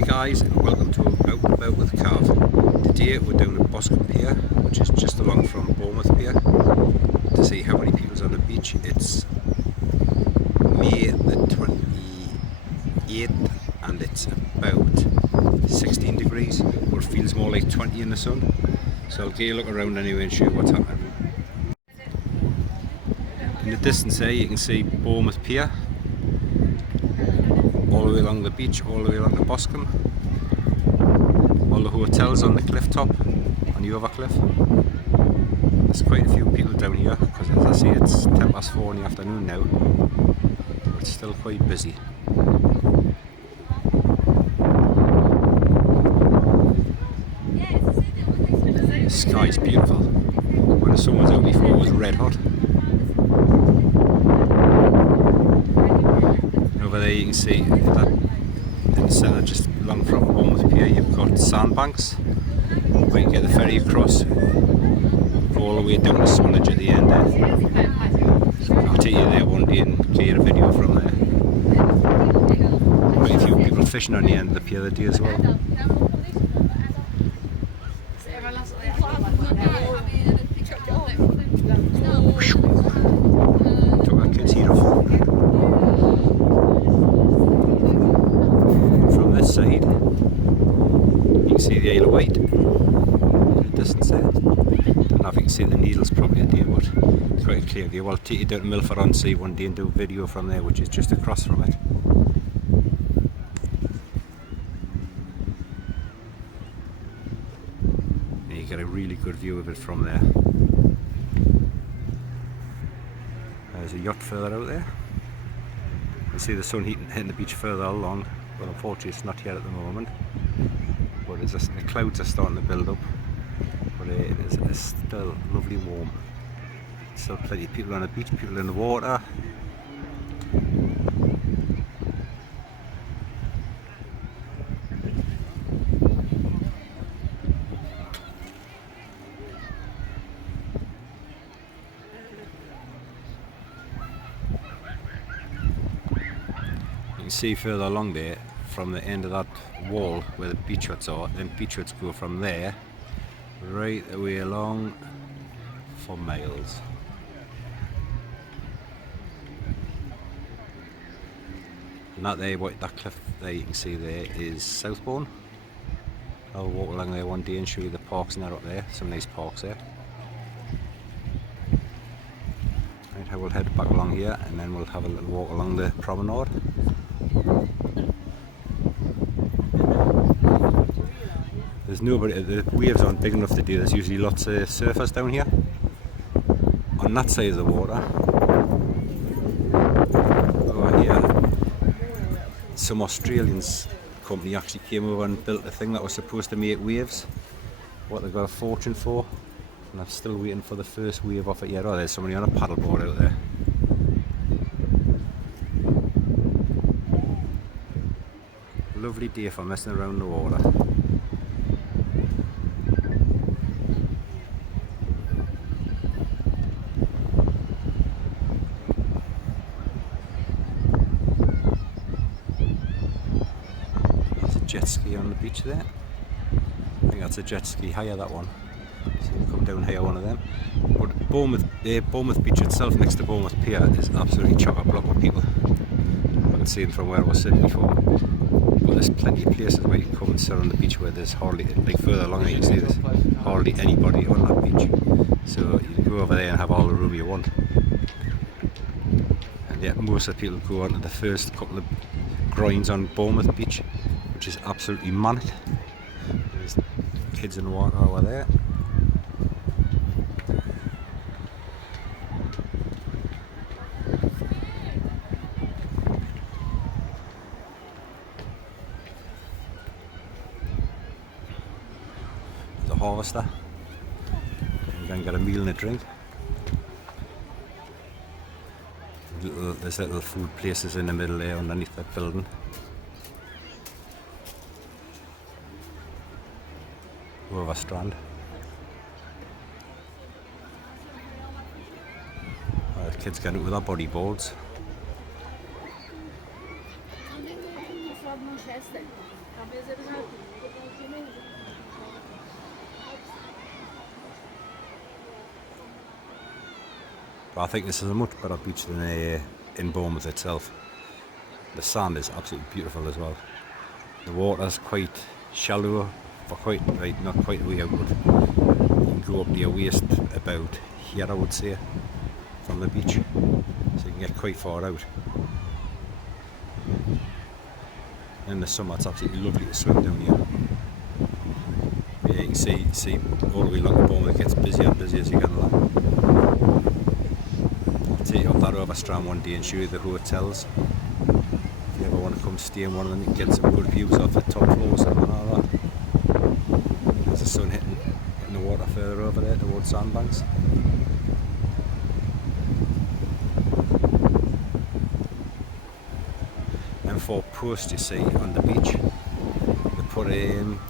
Hi guys, and welcome to Out and About with Cav. Today we're down at Boscombe pier, which is just along from Bournemouth pier, to see how many people's on the beach. It's May the 28th and it's about 16 degrees, but it feels more like 20 in the sun. So I'll give you a look around anyway and show you what's happening. In the distance there you can see Bournemouth pier, all the way along the beach, all the way along the Boscombe. All the hotels on the cliff top, on the other cliff. There's quite a few people down here because, as I say, it's 4:10 in the afternoon now, but it's still quite busy. The sky's beautiful. When the sun was out before, it was red hot. Over there you can see that in the centre, just along from Bournemouth pier, you've got sandbanks where you can get the ferry across, go all the way down to Swanage at the end there. I'll take you there one day and get a video from there. Quite a few people fishing on the end of the pier today as well. Took our kids here off. Side, you can see the Isle of Wight in the distance there. Don't know if you can see the needles properly at the end, but it's quite a clear view. I'll take you down to Milford-on-Sea one day and do a video from there, which is just across from it. And you get a really good view of it from there. There's a yacht further out there. You can see the sun hitting the beach further along. Well, unfortunately it's not here at the moment, but it's just, the clouds are starting to build up, but it's still lovely warm. Still plenty of people on the beach, people in the water. You can see further along there, from the end of that wall where the beach huts are, then beach huts go from there right the way along for miles. And that there, that cliff there you can see there is Southbourne. I'll walk along there one day and show you the parks and that up there, some nice parks there. Right, I will head back along here and then we'll have a little walk along the promenade. There's nobody, the waves aren't big enough to do. There's usually lots of surfers down here on that side of the water. Over here, some Australians company actually came over and built a thing that was supposed to make waves, what they got a fortune for, and I'm still waiting for the first wave off it yet. Oh, there's somebody on a paddleboard out there. Lovely day for messing around the water. Jet ski on the beach there. I think that's a jet ski hire, that one. So you come down here, one of them. But Bournemouth beach itself, next to Bournemouth pier, is absolutely chock-a-block with people. I can see them from where I was sitting before. But there's plenty of places where you can come and sit on the beach where there's hardly, like further along you can see there's hardly anybody on that beach. So you can go over there and have all the room you want. And yet most of the people go on to the first couple of grinds on Bournemouth beach, which is absolutely manic. There's kids in the water over there. There's a harvester. You can get a meal and a drink. There's little food places in the middle there underneath that building. Over strand. The kids get it with our bodyboards. But I think this is a much better beach than in Bournemouth itself. The sand is absolutely beautiful as well. The water's quite shallow, for quite, right, not quite way out, but you can go up to your waist about here, I would say, from the beach. So you can get quite far out. In the summer it's absolutely lovely to swim down here. But yeah, you can see all the way along the Bournemouth, it gets busier and busier as you get along. I'll take you up that Overstrand one day and show you the hotels. If you ever want to come stay in one of them, you can get some good views off the top floors and all that. There's the sun hitting the water further over there towards sandbanks. And for posts you see on the beach, they put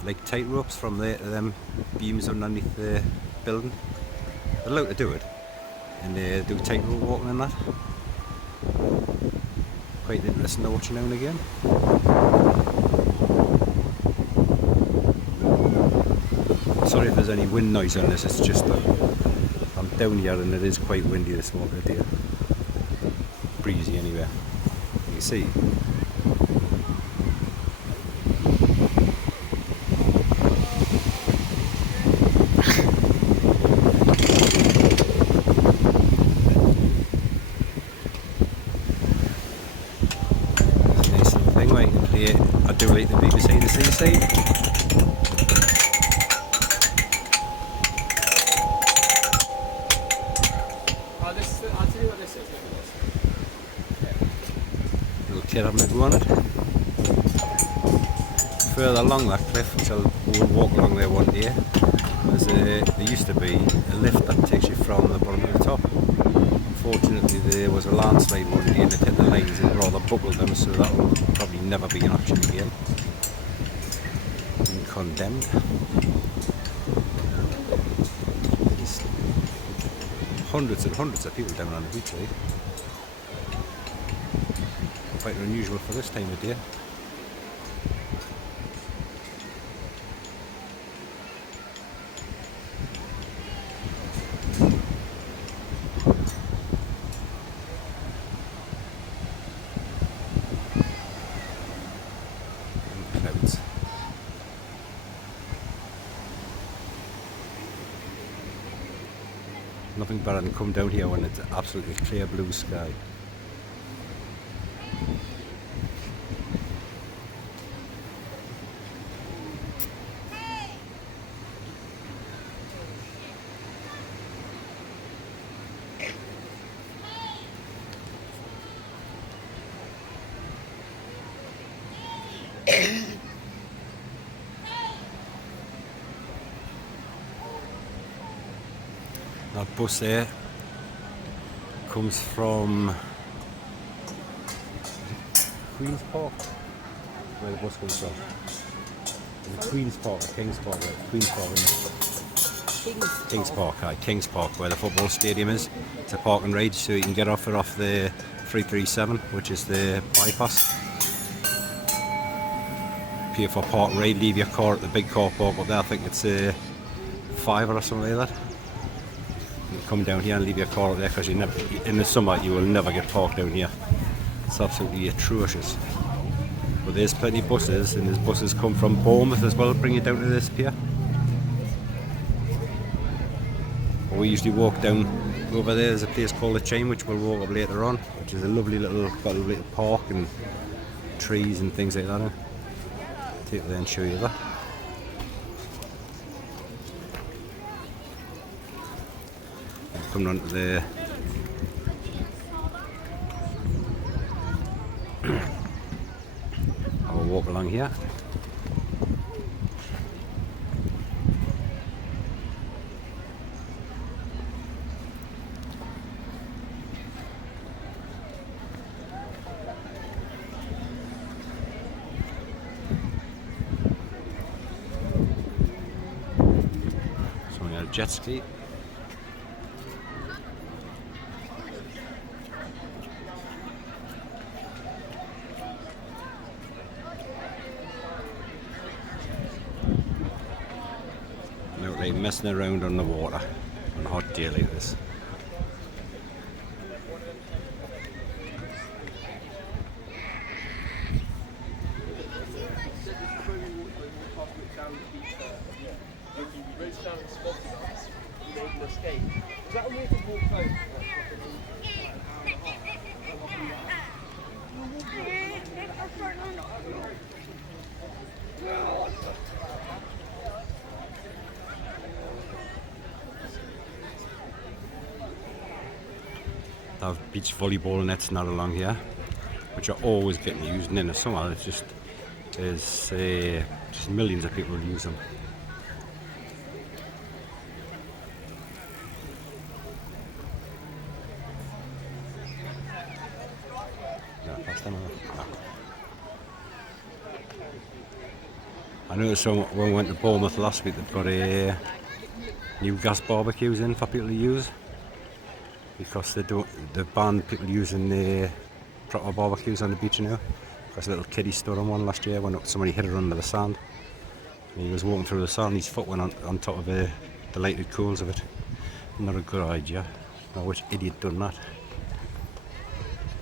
like tight ropes from there to them beams underneath the building. They're allowed to do it, and they do tight rope walking and that. Quite interesting to watch now and again. Sorry if there's any wind noise on this, it's just that I'm down here and it is quite windy this morning here. Breezy anyway. You can see. Nice little thing where you can play. I do like the BBC and the seaside. Kid having a go on it. Further along that cliff, which we'll walk along there one day, there used to be a lift that takes you from the bottom to the top. Unfortunately there was a landslide one day and it hit the lines and rather buckled them, so that will probably never be in action again. Been condemned. There's hundreds and hundreds of people down on the beach, right? Quite unusual for this time of day. And clouds. Nothing better than come down here when it's absolutely clear blue sky. That bus there comes from Queen's Park, where the bus comes from. Queen's Park, King's Park, Queen's Park, King's Park, King's Park, where the football stadium is. It's a park and ride, so you can get off the 337, which is the bypass. Pay for park and ride, leave your car at the big car park up there. I think it's a £5 or something like that. You come down here and leave your car up there, because in the summer you will never get parked down here. It's absolutely atrocious. But there's plenty of buses, and there's buses come from Bournemouth as well, bring you down to this pier. But we usually walk down over there. There's a place called the Chine, which we'll walk up later on, which is a lovely little, got a little park and trees and things like that. Take it there and show you that. Coming on to the I'll walk along here. So we got a jet ski. like messing around on the water on a hot day like this. They have beach volleyball nets now along here, which are always getting used, and in the summer it's just there's just millions of people who use them. I noticed when we went to Bournemouth last week, they've got a new gas barbecues in for people to use, because they've banned people using the proper barbecues on the beach now. Because a little kiddie stood on one last year when somebody hit her under the sand. And he was walking through the sand, his foot went on top of the lighted coals of it. Not a good idea. Now which idiot done that?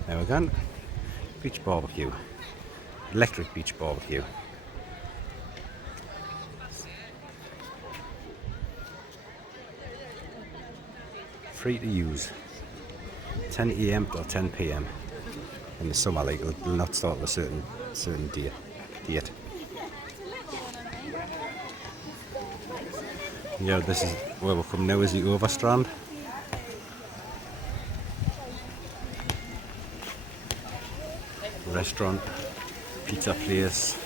Now again, beach barbecue. Electric beach barbecue. Free to use. 10 AM or 10 PM. In the summer, like, it'll not start at a certain date. Yeah, this is where we'll come now, is the Overstrand. Restaurant, pizza place.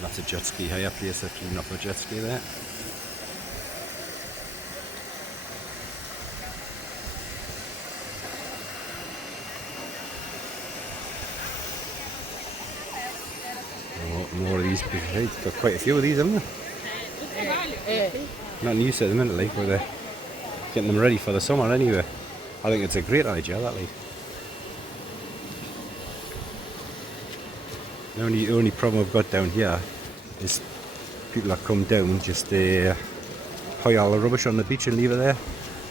That's a jet ski hire place, they're cleaning up a jet ski there. More of these big heads. Got quite a few of these, haven't they? Not used at the minute, like, where they're getting them ready for the summer anyway. I think it's a great idea, that, like. The only problem I've got down here is people that come down just hire all the rubbish on the beach and leave it there.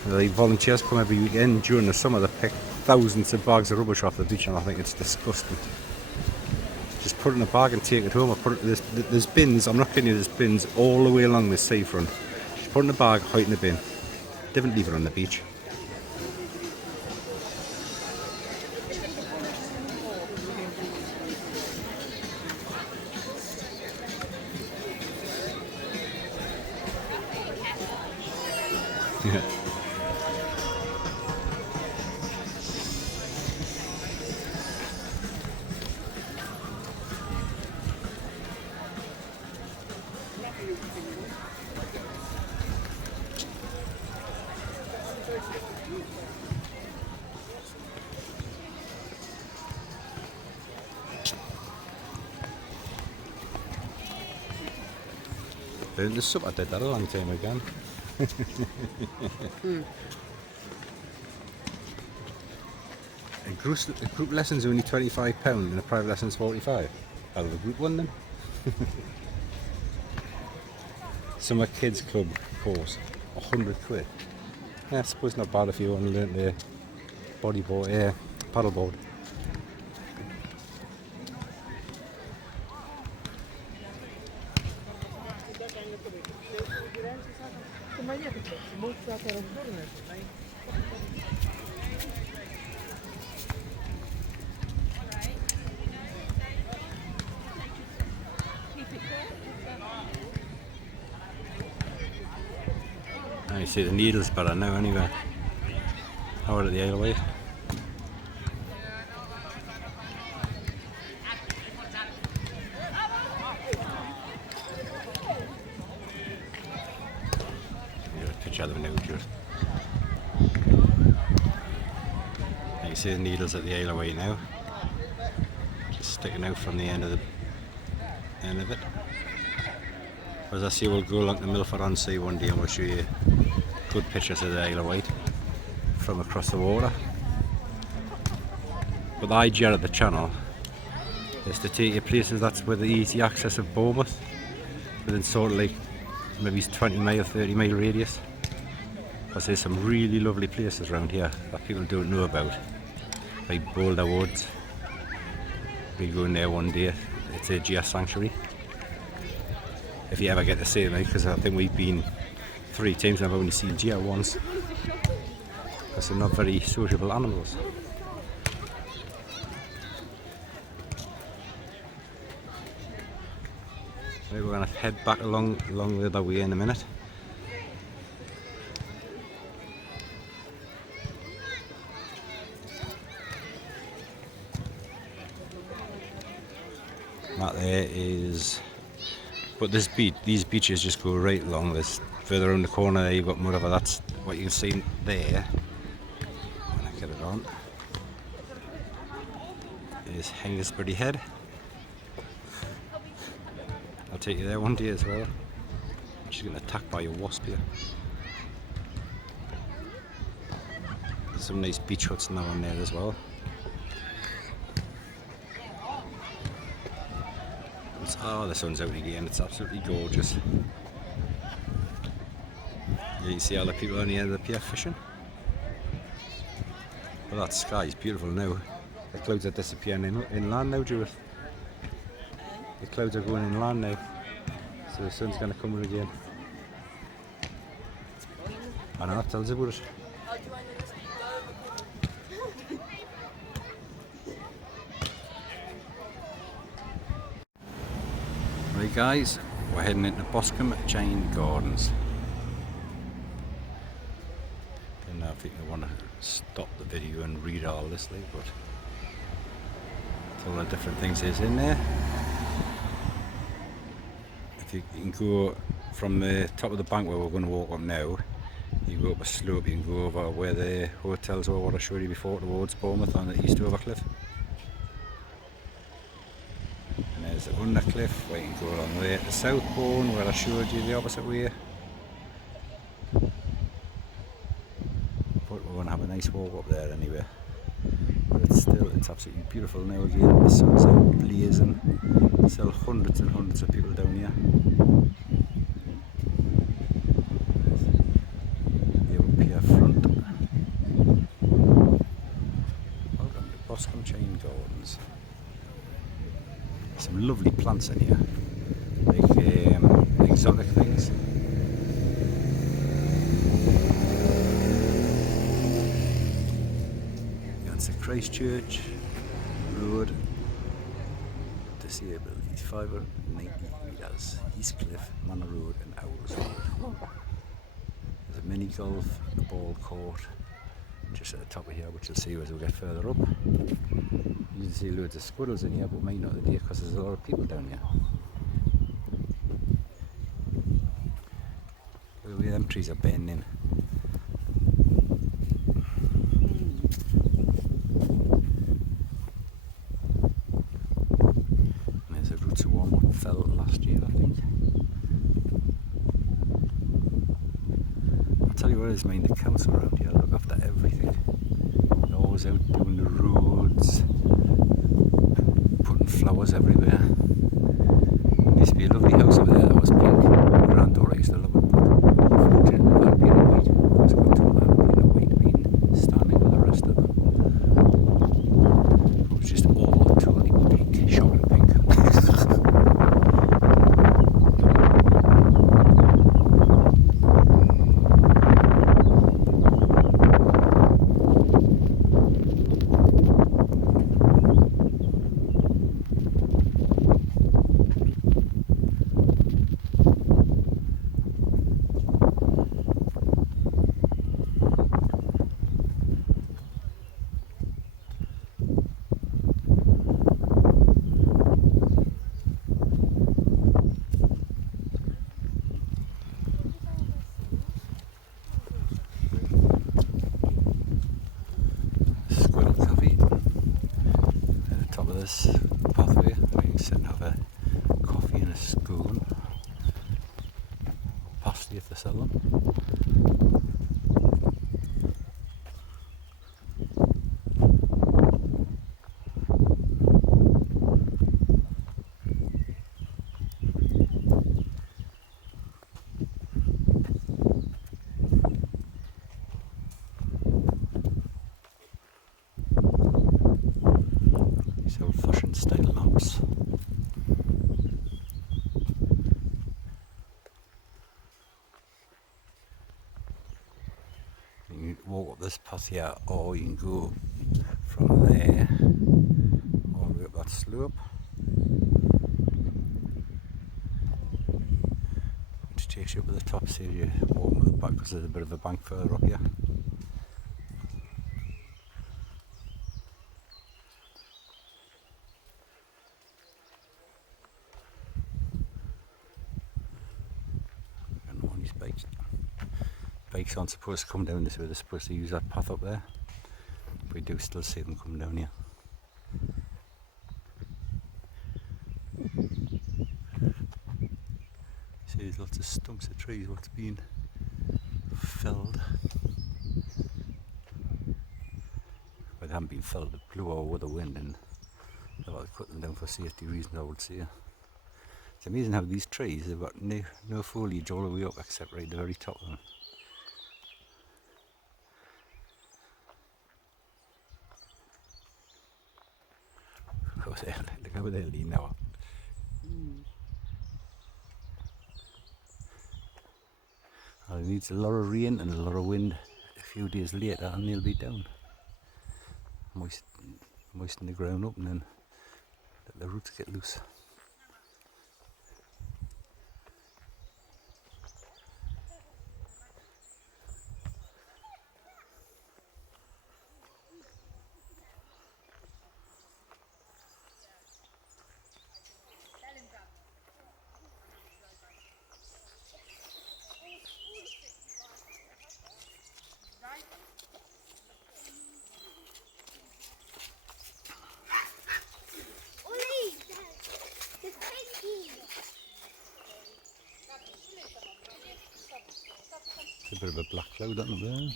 And like, volunteers come every weekend during the summer, they pick thousands of bags of rubbish off the beach, and I think it's disgusting. Just put it in a bag and take it home. There's bins, I'm not kidding you, there's bins all the way along the seafront. Just put it in a bag, hide in the bin. Don't leave it on the beach. Yeah. The supper did that a long time ago. A group lesson's only £25 and a private lesson's £45. I'll have a group one then. Summer Kids Club course, £100. Yeah, I suppose not bad if you want to learn the bodyboard, paddleboard. I see the needles better now anyway. How are the Isle of Wight? Here's a picture of them now, just. You see the needles at the Isle of Wight now. Just sticking out from the end of it. As I say, we'll go along to Milford-on-Sea one day and we'll show you good pictures of the Isle of Wight from across the water. But the idea of the channel is to take you places that's with the easy access of Bournemouth, within sort of like maybe 20 mile, 30 mile radius. Because there's some really lovely places around here that people don't know about, like Boulder Woods. We go in there one day. It's a deer sanctuary. If you ever get to see them, because I think we've been 3 times and I've only seen deer once, because they're not very sociable animals. Right, we're going to head back along the other way in a minute. That there is, but these beaches just go right along. There's further around the corner there, you've got Murava. That's what you can see there. When I get it on, is Hengersbury Head. I'll take you there one day as well. I'm just getting attacked by a wasp here. There's some nice beach huts now on there as well. Oh, the sun's out again, it's absolutely gorgeous. You can see all the people on the end of the pier fishing. Well, that sky's beautiful now. The clouds are disappearing inland now, Judith. The clouds are going inland now, so the sun's going to come out again. I know, tell us about it. Right guys, we're heading into Boscombe Chine Gardens. Don't know if you want to stop the video and read all this, but all the different things is in there. If you can go from the top of the bank where we're going to walk up now, you go up a slope, you can go over where the hotels were, what I showed you before, towards Bournemouth on the East Overcliff. And there's the Undercliff where you can go along there to Southbourne where I showed you the opposite way. But we're going to have a nice walk up there anyway. But it's absolutely beautiful now again. The sun's out blazing. Still hundreds and hundreds of people down here. The old pier front. Welcome to Boscombe Chine Gardens. Some lovely plants in here, like exotic things. That's the Christchurch Road. Disability 590 metres. Eastcliff, Manor Road and Owls Road. There's a mini golf, a ball court just at the top of here, which you'll see as we get further up. You can see loads of squirrels in here, but might not today because there's a lot of people down here. Look at the way them trees are bending. And there's a roots of one what fell last year, I think. I'll tell you what it is, mind the council around here look after everything. They're always out doing the roads, putting flowers everywhere. There used to be a lovely house over there that was pink. My granddaughter used to love it, but unfortunately that being white. I was going to that being white, being standing with the rest of them. It was just all totally pink, shocking pink. This pathway where you can sit and have a coffee and a scone, pasty if they sell them. old-fashioned style lamps. You can walk up this path here, or you can go from there all the way up that slope, which takes you up to the top. See you walking at the back because there's a bit of a bank further up here. And on these bikes aren't supposed to come down this way, they're supposed to use that path up there. But we do still see them come down here. See, there's lots of stumps of trees what's been felled. Well, they haven't been felled, it blew over with the wind and they've had to cut them down for safety reasons, I would say. It's amazing how these trees, they've got no foliage all the way up except right at the very top of them. Of course, look how they're leaning now. Well, it needs a lot of rain and a lot of wind a few days later and they'll be down. Moisten the ground up and then let the roots get loose. It's a bit of a black cloud on there.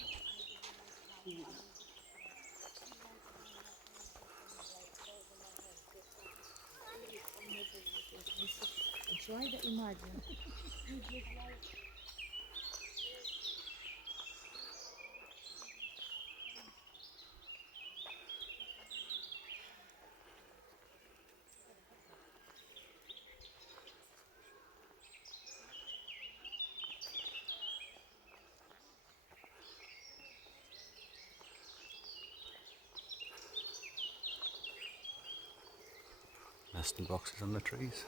Try to imagine. Nesting boxes on the trees.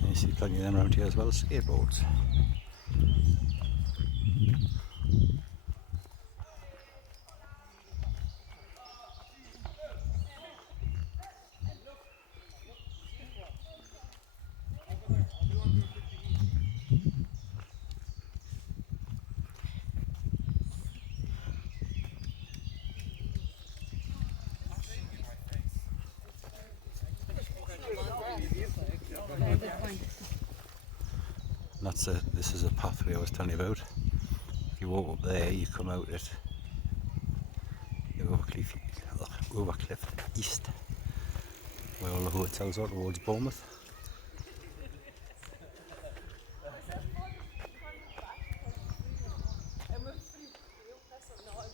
And you see plenty of them around here as well as skateboards. And this is a pathway I was telling you about. If you walk up there, you come out at the Overcliff East, where all the hotels are towards Bournemouth.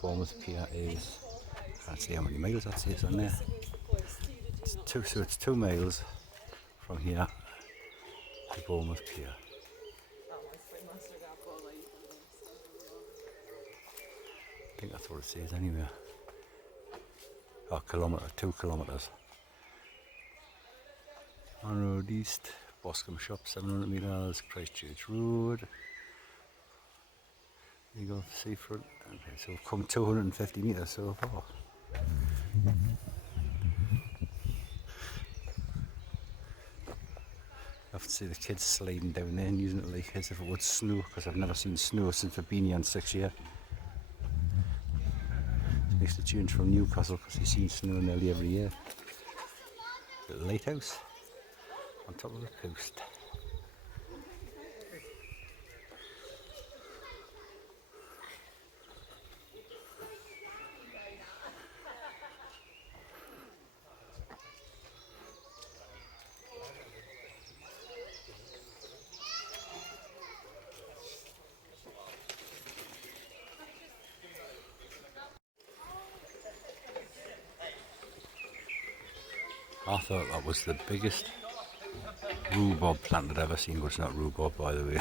Bournemouth Pier is, I can't see how many miles that says on there. It's 2 miles from here to Bournemouth Pier. I think that's what it says anyway. Oh, 2 kilometres. On Road East, Boscombe Shop, 700 metres, Christchurch Road. You go seafront. Okay, so we've come 250 metres so far. I have to see the kids sliding down there and using it like as if it would snow, because I've never seen snow since I've been here in 6 years. It makes the change from Newcastle because you've seen snow nearly every year. Little lighthouse on top of the coast. I thought that was the biggest rhubarb plant I'd ever seen, but it's not rhubarb, by the way.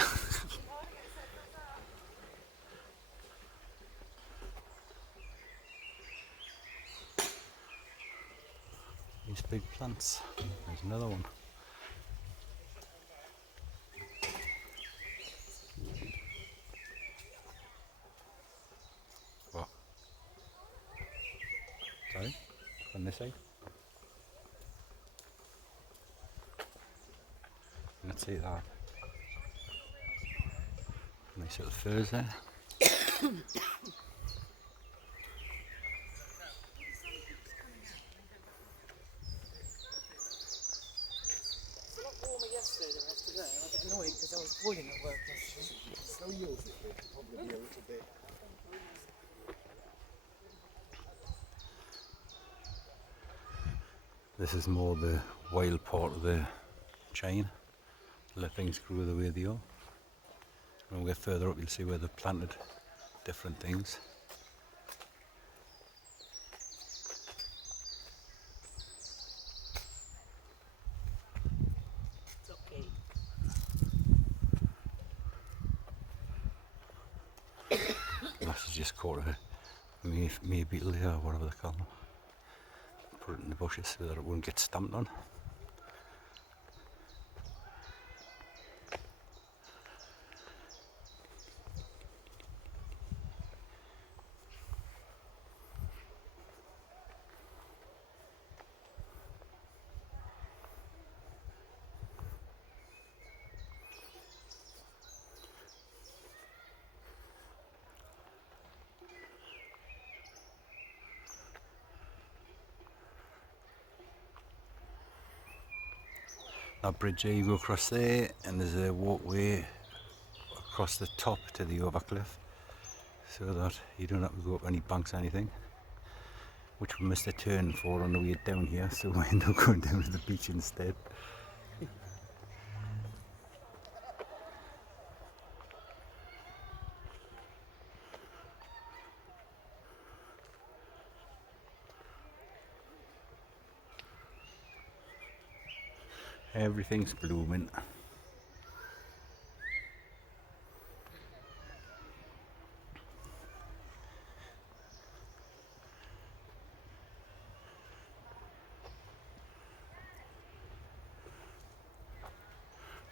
These big plants. There's another one. What? Sorry? On this side? Let's see that. Nice little firs there. It's a lot warmer yesterday than it was today. I get annoyed because I was boiling at work yesterday. Still use it, but it'll probably be a little bit. This is more the wild part of the chain. Let things grow the way they are. When we get further up, you'll see where they've planted different things. It's okay. This is just caught a May beetle here, or whatever they call them. Put it in the bushes so that it won't get stamped on. That bridge there, you go across there, and there's a walkway across the top to the overcliff, so that you don't have to go up any banks or anything, which we missed a turn for on the way down here, so we end up going down to the beach instead. Everything's blooming.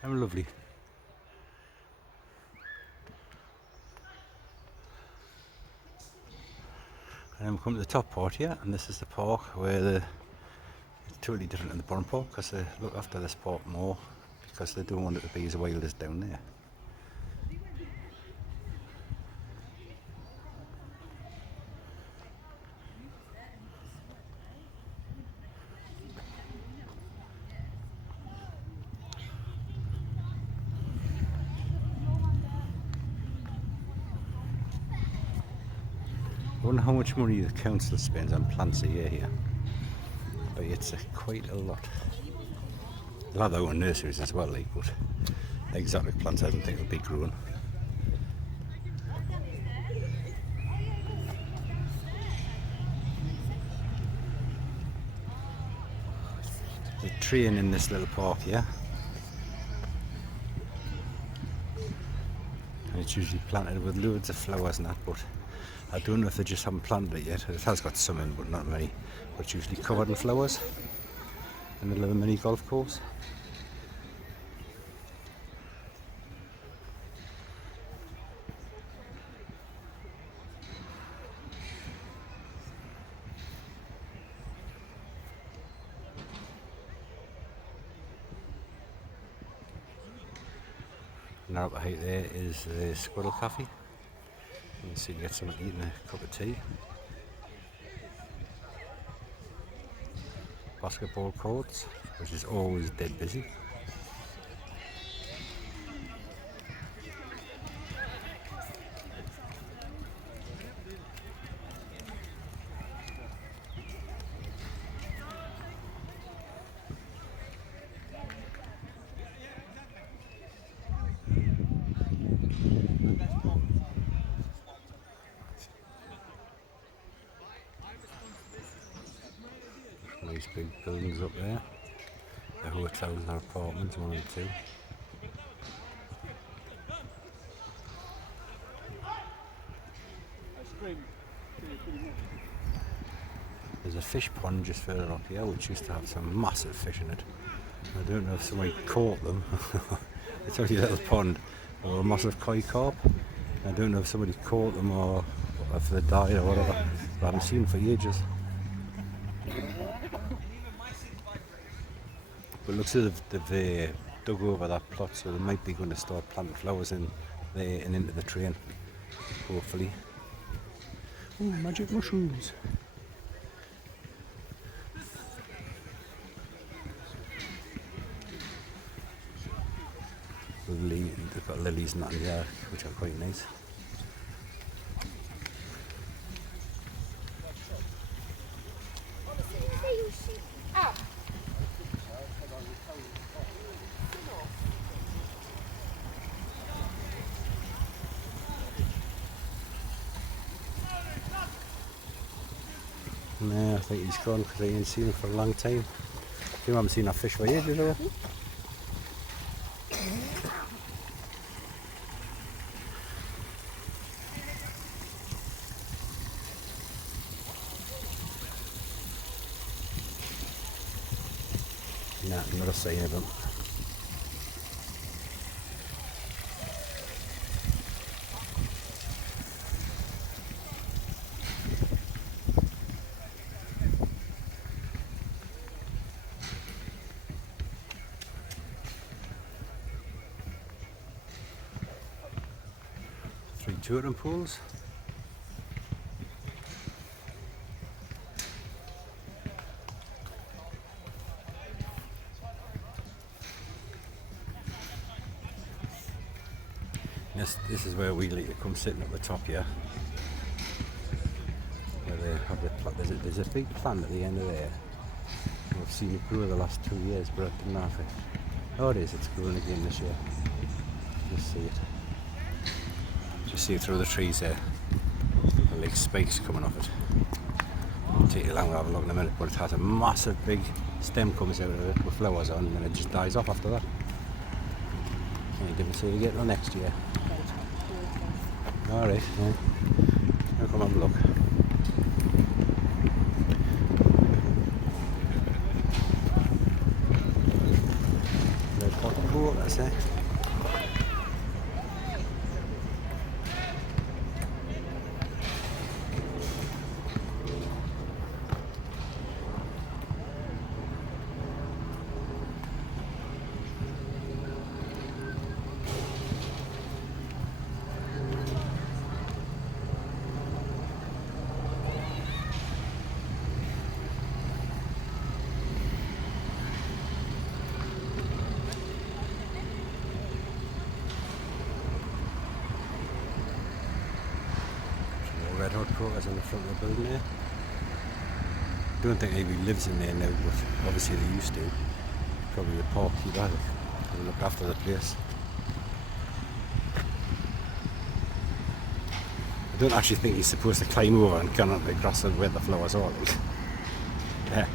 How lovely. And then we come to the top part here, and this is the park where it's totally different than the bottom park, because they look after this park more, because they don't want it to be as wild as down there. I wonder how much money the council spends on plants a year here, but it's quite a lot. They'll have their own nurseries as well, like, but exotic plants I don't think will be growing. There's a train in this little park here, and it's usually planted with loads of flowers and that, but I don't know if they just haven't planted it yet. It has got some in, but not many. But it's usually covered in flowers in the middle of a mini golf course. Now up the height there is the Squirrel Cafe. So you can get something to eat and a cup of tea. Basketball courts, which is always dead busy. Nice big buildings up there. The hotels and apartments, one and two. There's a fish pond just further up here which used to have some massive fish in it. I don't know if somebody caught them. It's only a little pond or a massive koi carp. I don't know if somebody caught them or if they died or whatever. But I haven't seen them for ages. But it looks as if they've dug over that plot, so they might be going to start planting flowers in there and into the train, hopefully. Oh, magic mushrooms! They've got lilies and that in there, which are quite nice. No, I think he's gone because I ain't seen him for a long time. You haven't seen that fish for ages, have you? Nah, not a sign of him. Three touring pools. This is where we like to come sitting at the top here. Where they have the there's a big plant at the end of there. I've seen it grow the last 2 years, but I didn't have it. Oh, it is. It's growing again this year. Just see it. Just see it through the trees there. The like spikes coming off it. It'll take you long to have a look in a minute, but it has a massive big stem comes out of it with flowers on, and then it just dies off after that. And you didn't see it till next year. Alright, yeah. Now come have a look. Red cotton boat, that's it. Red hot croquets on the front of the building there. Don't think anybody lives in there now, but obviously they used to. Probably the park keeper who looked after the place. I don't actually think he's supposed to climb over and come up across where the flowers are. Like. Yeah.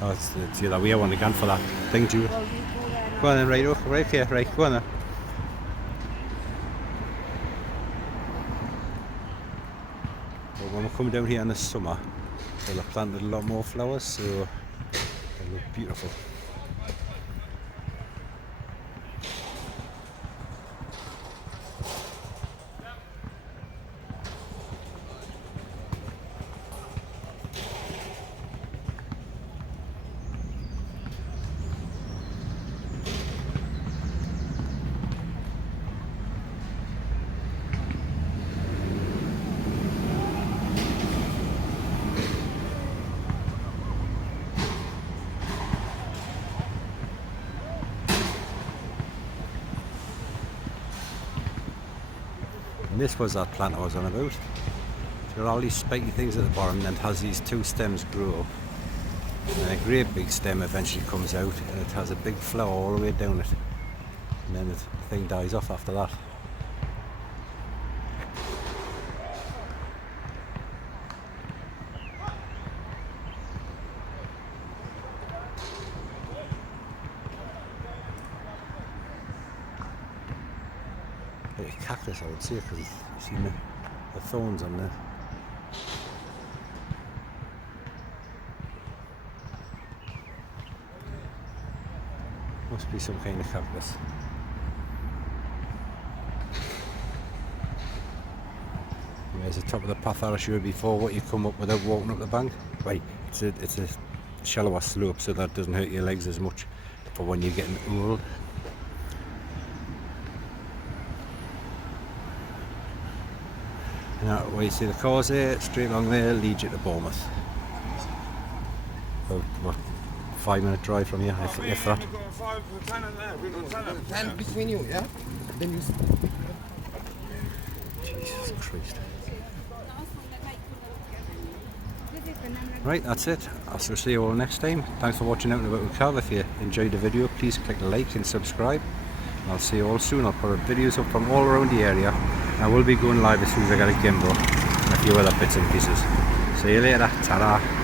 Oh, it's the other way I want to go for that thing, Jude. Go on then, right here, right, go on then. Well, when we're coming down here in the summer, they'll have planted a lot more flowers, so they'll look beautiful. And this was that plant I was on about. There are all these spiky things at the bottom, and it has these two stems grow up. And then a great big stem eventually comes out, and it has a big flower all the way down it. And then the thing dies off after that. bit of cactus, I would say, because you've seen the thorns on there. Must be some kind of cactus. There's the top of the path I showed before, what you come up without walking up the bank. Right, it's a shallower slope, so that doesn't hurt your legs as much for when you're getting old. Now, where you see the cars there, straight along there, leads you to Bournemouth. About, what, 5-minute drive from here, if that. 10 between you, yeah? Then you. Jesus Christ. Right, that's it. I'll see you all next time. Thanks for watching Out and About with Carl. If you enjoyed the video, please click like and subscribe. And I'll see you all soon. I'll put videos up from all around the area. And I will be going live as soon as I get a gimbal and a few other bits and pieces. See you later. Ta-da.